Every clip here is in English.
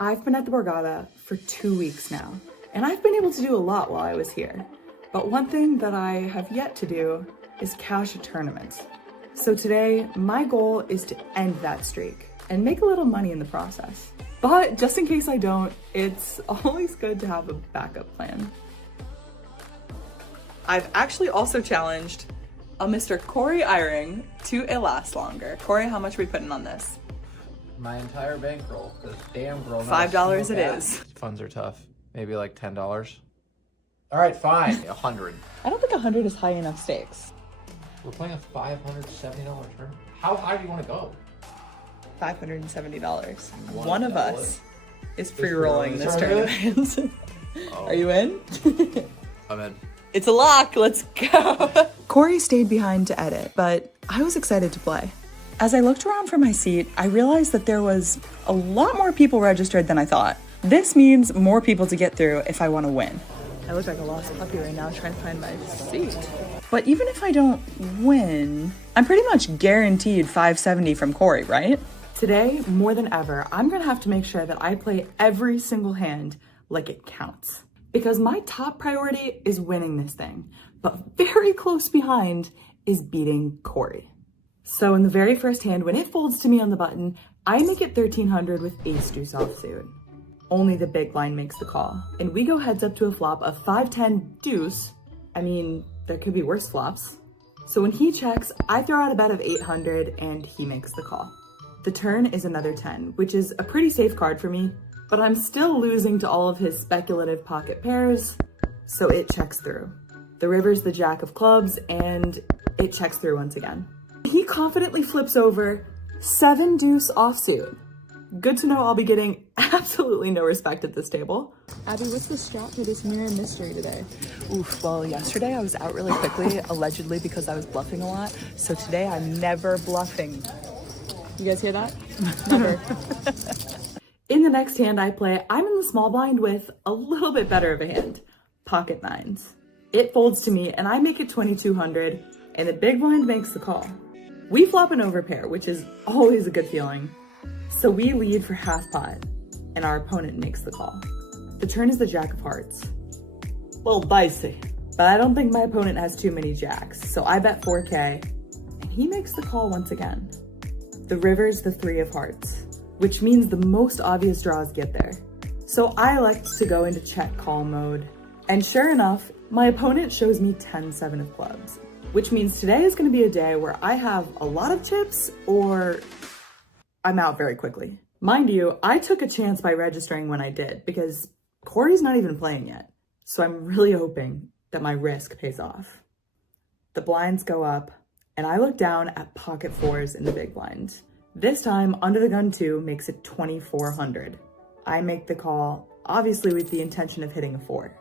I've been at the Borgata for 2 weeks now, and I've been able to do a lot while I was here. But one thing that I have yet to do is cash a tournament. So today, my goal is to end that streak and make a little money in the process. But just in case I don't, it's always good to have a backup plan. I've actually also challenged a Mr. Corey Eyring to a last longer. Corey, how much are we putting on this? My entire bankroll, this damn girl. $5 it is. Funds are tough. Maybe like $10. All right, fine. 100. I don't think 100 is high enough stakes. We're playing a $570 tournament. How high do you want to go? $570. Wanna One of double us is pre-rolling pre-rolling this this tournament. Oh. Are you in? I'm in. It's a lock, let's go. Corey stayed behind to edit, but I was excited to play. As I looked around for my seat, I realized that there was a lot more people registered than I thought. This means more people to get through if I want to win. I look like a lost puppy right now trying to find my seat. But even if I don't win, I'm pretty much guaranteed $570 from Corey, right? Today, more than ever, I'm gonna have to make sure that I play every single hand like it counts. Because my top priority is winning this thing, but very close behind is beating Corey. So in the very first hand, when it folds to me on the button, I make it 1300 with ace deuce offsuit. Only the big blind makes the call, and we go heads up to a flop of 5-10 deuce. I mean, there could be worse flops. So when he checks, I throw out a bet of 800 and he makes the call. The turn is another 10, which is a pretty safe card for me, but I'm still losing to all of his speculative pocket pairs, so it checks through. The river's the jack of clubs, and it checks through once again. He confidently flips over 7 deuce offsuit. Good to know I'll be getting absolutely no respect at this table. Abby, what's the strat for this mirror mystery today? Oof, well, yesterday I was out really quickly, allegedly because I was bluffing a lot, so today I'm never bluffing. You guys hear that? Never. In the next hand I play, I'm in the small blind with a little bit better of a hand, pocket nines. It folds to me and I make it 2200 and the big blind makes the call. We flop an overpair, which is always a good feeling. So we lead for half pot and our opponent makes the call. The turn is the jack of hearts. Well, dicey, but I don't think my opponent has too many jacks. So I bet 4K and he makes the call once again. The river's the 3 of hearts, which means the most obvious draws get there. So I elect to go into check call mode. And sure enough, my opponent shows me 10-7 of clubs, which means today is gonna be a day where I have a lot of chips or I'm out very quickly. Mind you, I took a chance by registering when I did because Corey's not even playing yet. So I'm really hoping that my risk pays off. The blinds go up and I look down at pocket fours in the big blind. This time, under the gun 2 makes it 2400. I make the call, obviously with the intention of hitting a 4,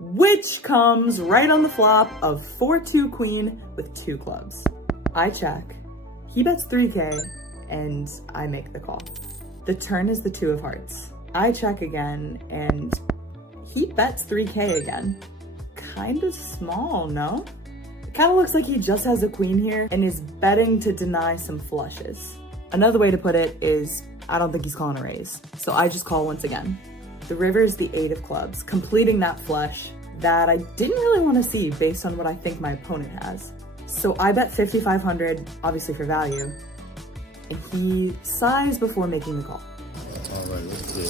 which comes right on the flop of 4-2 queen with 2 clubs. I check, he bets 3K, and I make the call. The turn is the 2 of hearts. I check again, and he bets 3K again. Kinda small, no? It kinda looks like he just has a queen here and is betting to deny some flushes. Another way to put it is, I don't think he's calling a raise, so I just call once again. The river's the 8 of clubs, completing that flush that I didn't really want to see based on what I think my opponent has. So I bet 5,500, obviously for value, and he sighs before making the call. All right, let's see.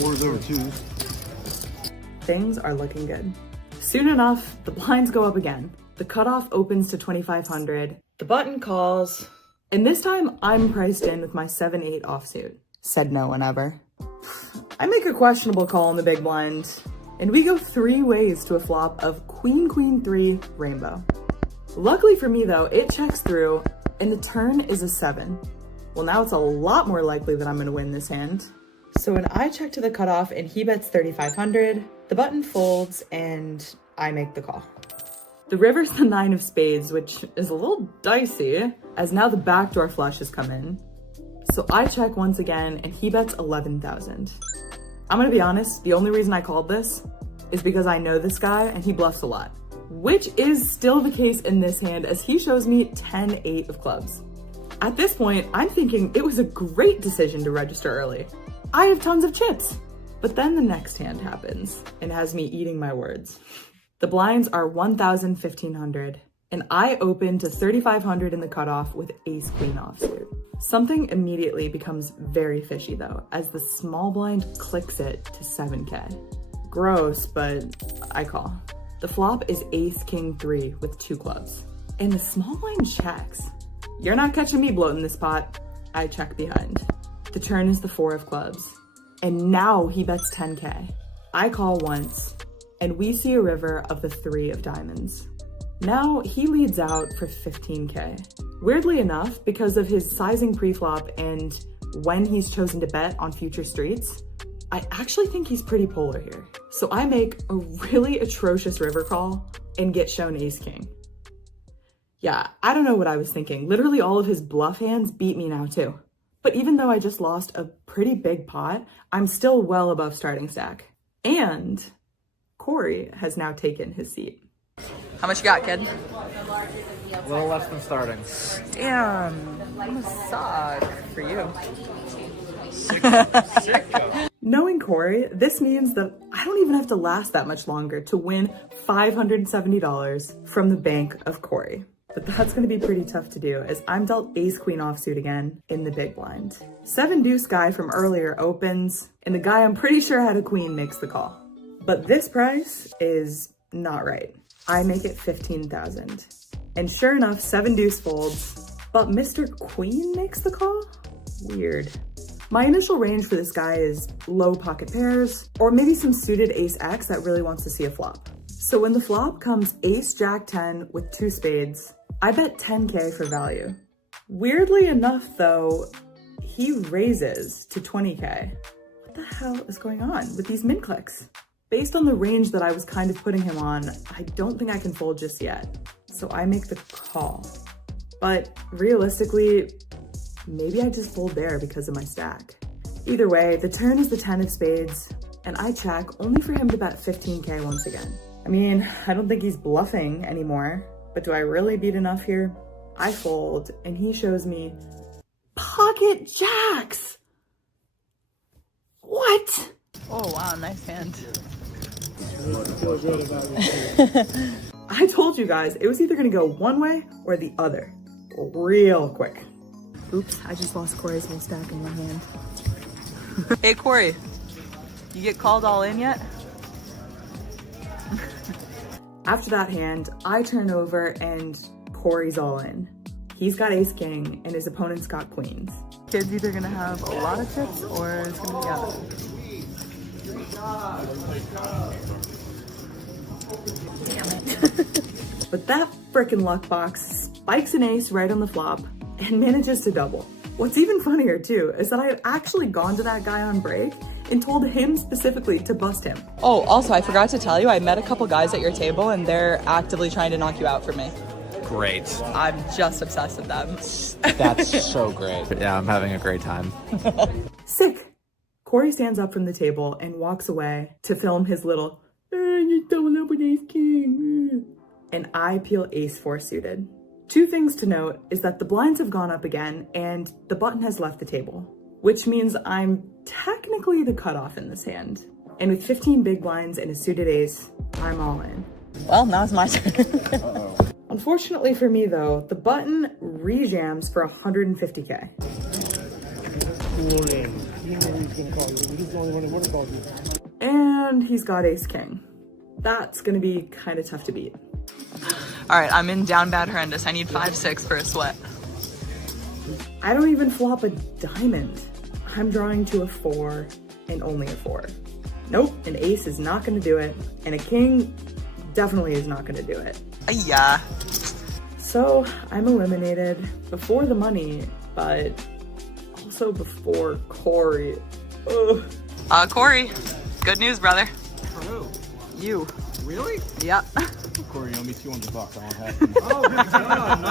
4s over 2s. Things are looking good. Soon enough, the blinds go up again. The cutoff opens to 2,500. The button calls, and this time I'm priced in with my 7-8 offsuit. Said no one ever. I make a questionable call in the big blind, and we go 3 ways to a flop of queen, queen, 3, rainbow. Luckily for me though, it checks through, and the turn is a 7. Well, now it's a lot more likely that I'm gonna win this hand. So when I check to the cutoff and he bets 3,500, the button folds and I make the call. The river's the 9 of spades, which is a little dicey, as now the backdoor flush has come in. So I check once again and he bets 11,000. I'm gonna be honest, the only reason I called this is because I know this guy and he bluffs a lot, which is still the case in this hand as he shows me 10-8 of clubs. At this point, I'm thinking it was a great decision to register early. I have tons of chips. But then the next hand happens and has me eating my words. The blinds are 1,000, 1,500, and I open to 3,500 in the cutoff with ace queen offsuit. Something immediately becomes very fishy though, as the small blind clicks it to 7K. Gross, but I call. The flop is ace king 3 with 2 clubs, and the small blind checks. You're not catching me bloating this pot. I check behind. The turn is the 4 of clubs, and now he bets 10K. I call once, and we see a river of the 3 of diamonds. Now he leads out for 15K. Weirdly enough, because of his sizing pre-flop and when he's chosen to bet on future streets, I actually think he's pretty polar here. So I make a really atrocious river call and get shown ace king. Yeah, I don't know what I was thinking. Literally all of his bluff hands beat me now too. But even though I just lost a pretty big pot, I'm still well above starting stack. And Corey has now taken his seat. How much you got, kid? A little less than starting. Damn, I'm gonna suck for you. Knowing Corey, this means that I don't even have to last that much longer to win $570 from the bank of Corey. But that's gonna be pretty tough to do as I'm dealt ace queen offsuit again in the big blind. 7 deuce guy from earlier opens, and the guy I'm pretty sure had a queen makes the call. But this price is not right. I make it 15,000. And sure enough, 7 deuce folds, but Mr. Queen makes the call? Weird. My initial range for this guy is low pocket pairs, or maybe some suited ace X that really wants to see a flop. So when the flop comes ace jack 10 with 2 spades, I bet 10K for value. Weirdly enough though, he raises to 20K. What the hell is going on with these min clicks? Based on the range that I was kind of putting him on, I don't think I can fold just yet. So I make the call. But realistically, maybe I just fold there because of my stack. Either way, the turn is the 10 of spades, and I check only for him to bet 15K once again. I mean, I don't think he's bluffing anymore, but do I really beat enough here? I fold, and he shows me pocket jacks. What? Oh wow, nice hand. I told you guys, it was either gonna go one way or the other, real quick. Oops, I just lost Corey's whole stack in one hand. Hey Corey, you get called all in yet? After that hand, I turn over and Corey's all in. He's got ace king and his opponent's got queens. Kid's either gonna have a lot of chips or it's gonna be out. Damn it. But that frickin' luck box spikes an ace right on the flop and manages to double. What's even funnier too is that I had actually gone to that guy on break and told him specifically to bust him. Oh, also I forgot to tell you, I met a couple guys at your table and they're actively trying to knock you out for me. Great. I'm just obsessed with them. That's so great. But yeah, I'm having a great time. Sick. Corey stands up from the table and walks away to film his little, you're doubling up with ace king. And I peel ace 4 suited. 2 things to note is that the blinds have gone up again and the button has left the table, which means I'm technically the cutoff in this hand. And with 15 big blinds and a suited ace, I'm all in. Well, now it's my turn. Unfortunately for me though, the button rejams for 150K. And he's got ace king. That's gonna be kind of tough to beat. All right, I'm in down bad horrendous. I need 5-6 for a sweat. I don't even flop a diamond. I'm drawing to a 4 and only a 4. Nope, an ace is not gonna do it. And a king definitely is not gonna do it. Yeah. So I'm eliminated before the money, but also before Corey. Ugh. Corey, good news, brother. For who? You. Really? Yep. Corey, you owe me $200. I want half. Oh my God,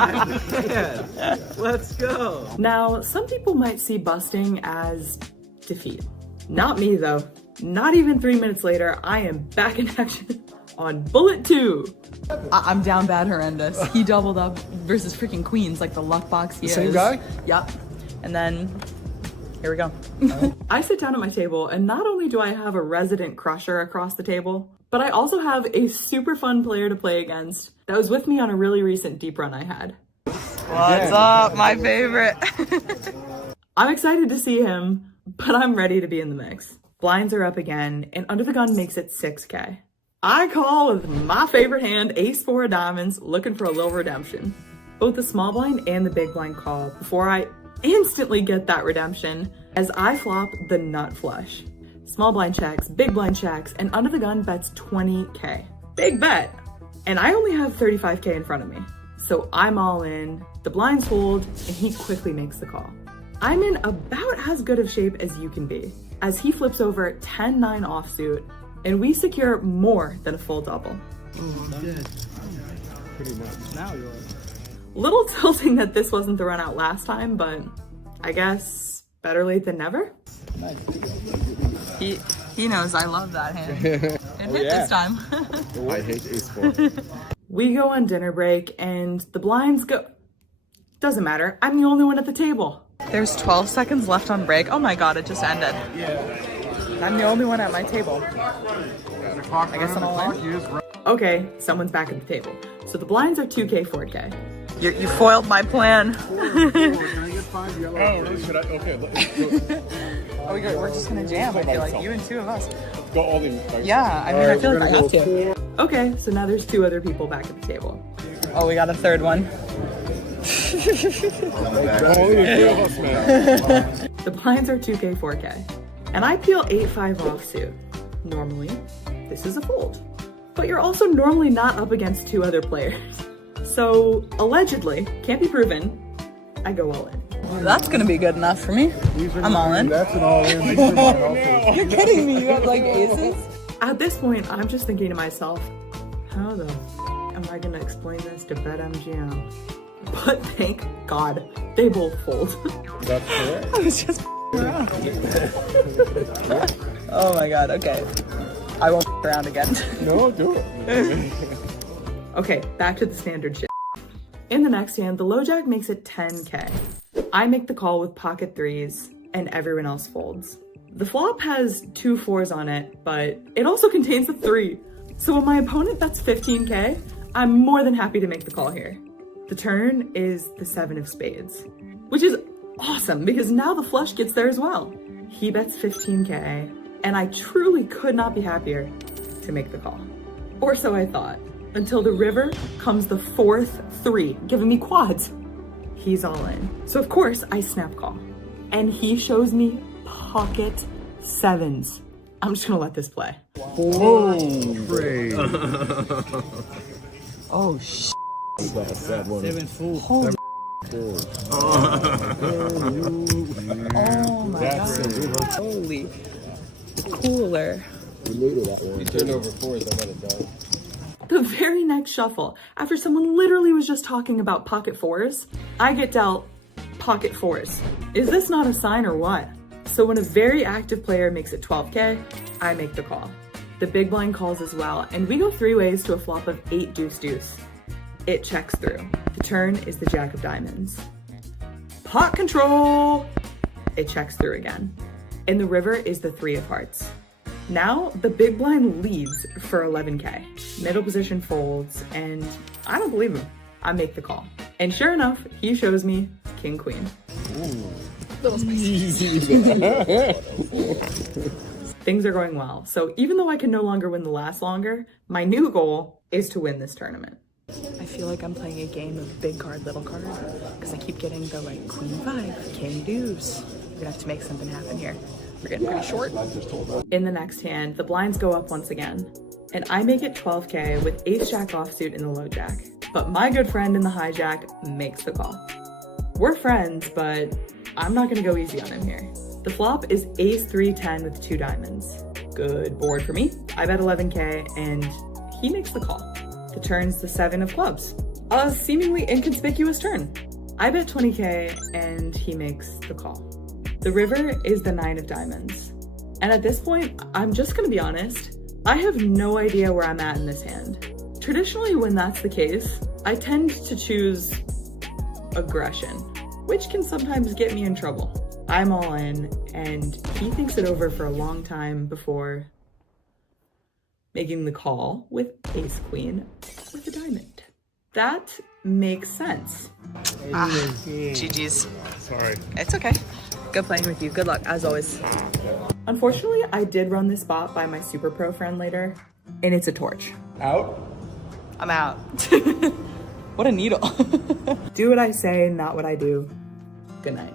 man. Let's go. Now, some people might see busting as defeat. Not me though. Not even 3 minutes later, I am back in action on bullet 2. I'm down bad horrendous. He doubled up versus freaking queens like the luck box he is. Same guy? Yep. And then here we go. I sit down at my table, and not only do I have a resident crusher across the table, but I also have a super fun player to play against that was with me on a really recent deep run I had. What's up, my favorite? I'm excited to see him, but I'm ready to be in the mix. Blinds are up again, and under the gun makes it 6K. I call with my favorite hand, ace-4 of diamonds, looking for a little redemption. Both the small blind and the big blind call before I instantly get that redemption as I flop the nut flush. Small blind checks, big blind checks, and under the gun bets 20K. Big bet! And I only have 35K in front of me. So I'm all in, the blinds fold, and he quickly makes the call. I'm in about as good of shape as you can be, as he flips over 10-9 offsuit, and we secure more than a full double. Pretty much. Now you're Little tilting that this wasn't the run out last time, but I guess better late than never. He knows I love that hand. It hit this time. I hate ace-4. We go on dinner break and the blinds go... Doesn't matter, I'm the only one at the table. There's 12 seconds left on break. Oh my god, it just ended. I'm the only one at my table. I guess I'm all in. Okay, someone's back at the table. So the blinds are 2K, 4K. You foiled my plan. Oh, we're just gonna jam, I feel like. You and 2 of us. Go all in. Yeah, I mean, I feel like I have to. Okay, so now there's 2 other people back at the table. Oh, we got a third one. The blinds are 2K, 4K. And I peel 8-5 offsuit. Normally, this is a fold. But you're also normally not up against 2 other players. So, allegedly, can't be proven, I go all in. That's gonna be good enough for me. I'm all in. That's an all in. You're kidding me, you have like aces? At this point, I'm just thinking to myself, how the am I gonna explain this to BetMGM? But thank God, they both fold. That's correct. I was just around. Oh my God, okay. I won't around again. No, do it. Okay, back to the standard shit. In the next hand, the low jack makes it 10K. I make the call with pocket 3s, and everyone else folds. The flop has 2 4s on it, but it also contains a 3. So when my opponent bets 15K, I'm more than happy to make the call here. The turn is the 7 of spades, which is awesome because now the flush gets there as well. He bets 15K, and I truly could not be happier to make the call. Or so I thought, until the river comes the 4th 3, giving me quads. He's all in. So of course I snap call, and he shows me pocket 7s. I'm just gonna let this play. Oh shit. 7 full. Holy oh my God. Holy cooler. You turned over 4s, I let it die. The very next shuffle, after someone literally was just talking about pocket 4s, I get dealt pocket 4s. Is this not a sign or what? So when a very active player makes it 12K, I make the call. The big blind calls as well, and we go 3 ways to a flop of 8 deuce deuce. It checks through. The turn is the jack of diamonds. Pot control! It checks through again. And the river is the 3 of hearts. Now, the big blind leads for 11K. Middle position folds, and I don't believe him. I make the call. And sure enough, he shows me king queen. Little spicy. Things are going well. So even though I can no longer win the last longer, my new goal is to win this tournament. I feel like I'm playing a game of big card, little card, because I keep getting the like queen 5, king deuce. We're gonna have to make something happen here. We're getting pretty short. In the next hand, the blinds go up once again, and I make it 12K with ace jack offsuit in the low jack. But my good friend in the hijack makes the call. We're friends, but I'm not gonna go easy on him here. The flop is ace 3-10 with 2 diamonds. Good board for me. I bet 11K, and he makes the call. The turn's the 7 of clubs. A seemingly inconspicuous turn. I bet 20K, and he makes the call. The river is the 9 of diamonds. And at this point, I'm just gonna be honest, I have no idea where I'm at in this hand. Traditionally, when that's the case, I tend to choose aggression, which can sometimes get me in trouble. I'm all in, and he thinks it over for a long time before making the call with ace queen with a diamond. That makes sense. GG's. Sorry. It's okay. Good playing with you. Good luck, as always. Unfortunately, I did run this bot by my super pro friend later, and it's a torch. Out? I'm out. What a needle. Do what I say, not what I do. Good night.